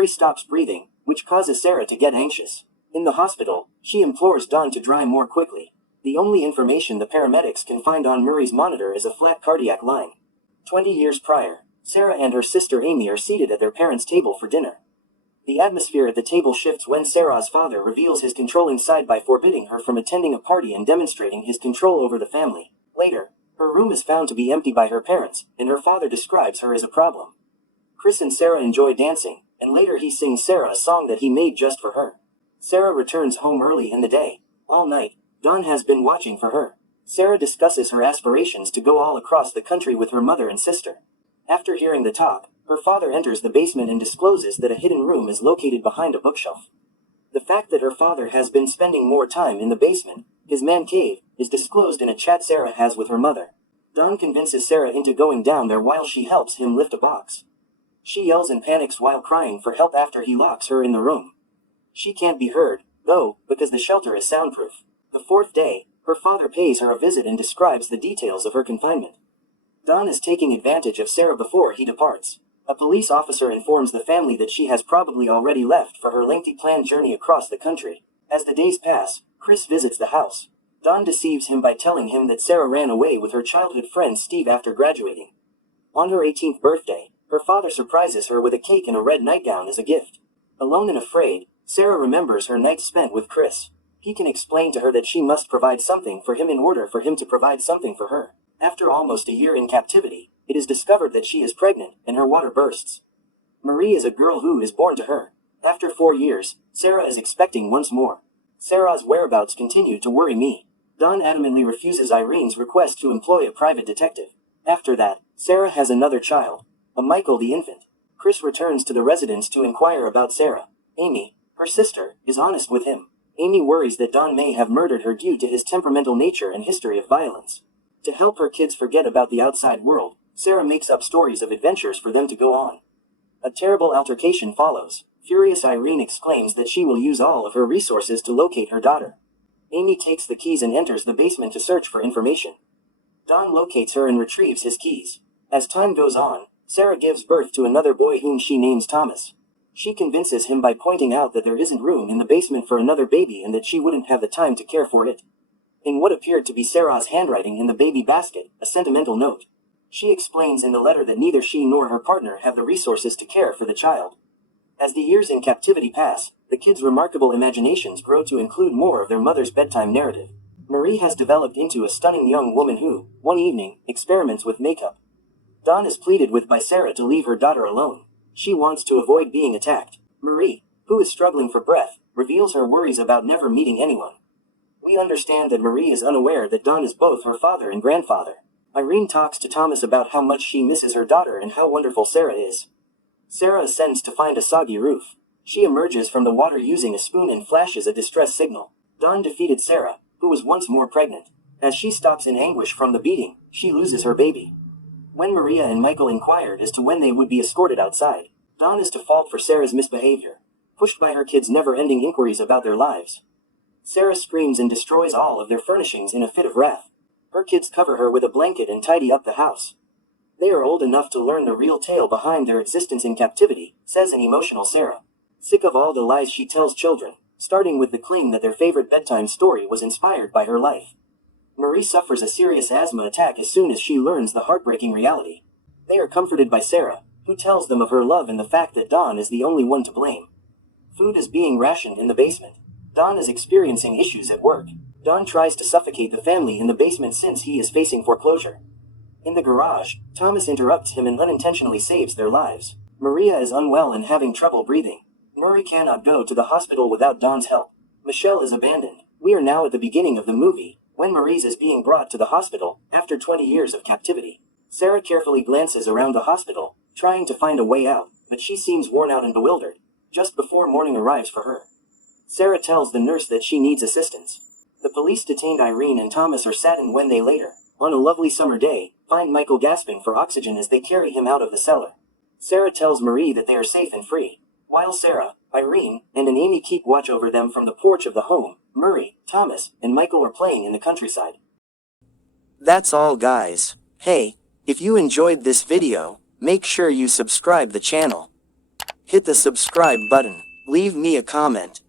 Murray stops breathing, which causes Sarah to get anxious. In the hospital, she implores Dawn to drive more quickly. The only information the paramedics can find on Murray's monitor is a flat cardiac line. 20 years prior, Sarah and her sister Amy are seated at their parents' table for dinner. The atmosphere at the table shifts when Sarah's father reveals his controlling side by forbidding her from attending a party and demonstrating his control over the family. Later, her room is found to be empty by her parents, and her father describes her as a problem. Chris and Sarah enjoy dancing, and later he sings Sarah a song that he made just for her. Sarah returns home early in the day. All night, Dawn has been watching for her. Sarah discusses her aspirations to go all across the country with her mother and sister. After hearing the talk, her father enters the basement and discloses that a hidden room is located behind a bookshelf. The fact that her father has been spending more time in the basement, his man cave, is disclosed in a chat Sarah has with her mother. Dawn convinces Sarah into going down there while she helps him lift a box. She yells and panics while crying for help after he locks her in the room. She can't be heard, though, because the shelter is soundproof. The fourth day, her father pays her a visit and describes the details of her confinement. Dawn is taking advantage of Sarah before he departs. A police officer informs the family that she has probably already left for her lengthy planned journey across the country. As the days pass, Chris visits the house. Dawn deceives him by telling him that Sarah ran away with her childhood friend Steve after graduating. On her 18th birthday, her father surprises her with a cake and a red nightgown as a gift. Alone and afraid, Sarah remembers her night spent with Chris. He can explain to her that she must provide something for him in order for him to provide something for her. After almost a year in captivity, it is discovered that she is pregnant, and her water bursts. Marie is a girl who is born to her. After 4 years, Sarah is expecting once more. Sarah's whereabouts continue to worry me. Dawn adamantly refuses Irene's request to employ a private detective. After that, Sarah has another child, a Michael the infant. Chris returns to the residence to inquire about Sarah. Amy, her sister, is honest with him. Amy worries that Dawn may have murdered her due to his temperamental nature and history of violence. To help her kids forget about the outside world, Sarah makes up stories of adventures for them to go on. A terrible altercation follows. Furious Irene exclaims that she will use all of her resources to locate her daughter. Amy takes the keys and enters the basement to search for information. Dawn locates her and retrieves his keys. As time goes on, Sarah gives birth to another boy whom she names Thomas. She convinces him by pointing out that there isn't room in the basement for another baby and that she wouldn't have the time to care for it. In what appeared to be Sarah's handwriting in the baby basket, a sentimental note. She explains in the letter that neither she nor her partner have the resources to care for the child. As the years in captivity pass, the kids' remarkable imaginations grow to include more of their mother's bedtime narrative. Marie has developed into a stunning young woman who, one evening, experiments with makeup. Dawn is pleaded with by Sarah to leave her daughter alone. She wants to avoid being attacked. Marie, who is struggling for breath, reveals her worries about never meeting anyone. We understand that Marie is unaware that Dawn is both her father and grandfather. Irene talks to Thomas about how much she misses her daughter and how wonderful Sarah is. Sarah ascends to find a soggy roof. She emerges from the water using a spoon and flashes a distress signal. Dawn defeated Sarah, who was once more pregnant. As she stops in anguish from the beating, she loses her baby. When Maria and Michael inquired as to when they would be escorted outside, Dawn is to fault for Sarah's misbehavior, pushed by her kids' never-ending inquiries about their lives. Sarah screams and destroys all of their furnishings in a fit of wrath. Her kids cover her with a blanket and tidy up the house. They are old enough to learn the real tale behind their existence in captivity, says an emotional Sarah. Sick of all the lies she tells children, starting with the claim that their favorite bedtime story was inspired by her life. Marie suffers a serious asthma attack as soon as she learns the heartbreaking reality. They are comforted by Sarah, who tells them of her love and the fact that Dawn is the only one to blame. Food is being rationed in the basement. Dawn is experiencing issues at work. Dawn tries to suffocate the family in the basement since he is facing foreclosure. In the garage, Thomas interrupts him and unintentionally saves their lives. Maria is unwell and having trouble breathing. Murray cannot go to the hospital without Dawn's help. Michelle is abandoned. We are now at the beginning of the movie, when Maurice is being brought to the hospital, after 20 years of captivity. Sarah carefully glances around the hospital, trying to find a way out, but she seems worn out and bewildered, just before morning arrives for her. Sarah tells the nurse that she needs assistance. The police detained Irene and Thomas are saddened when they later, on a lovely summer day, find Michael gasping for oxygen as they carry him out of the cellar. Sarah tells Marie that they are safe and free. While Sarah, Irene, and an Amy keep watch over them from the porch of the home, Murray, Thomas, and Michael are playing in the countryside. That's all, guys. Hey, if you enjoyed this video, make sure you subscribe the channel. Hit the subscribe button, leave me a comment,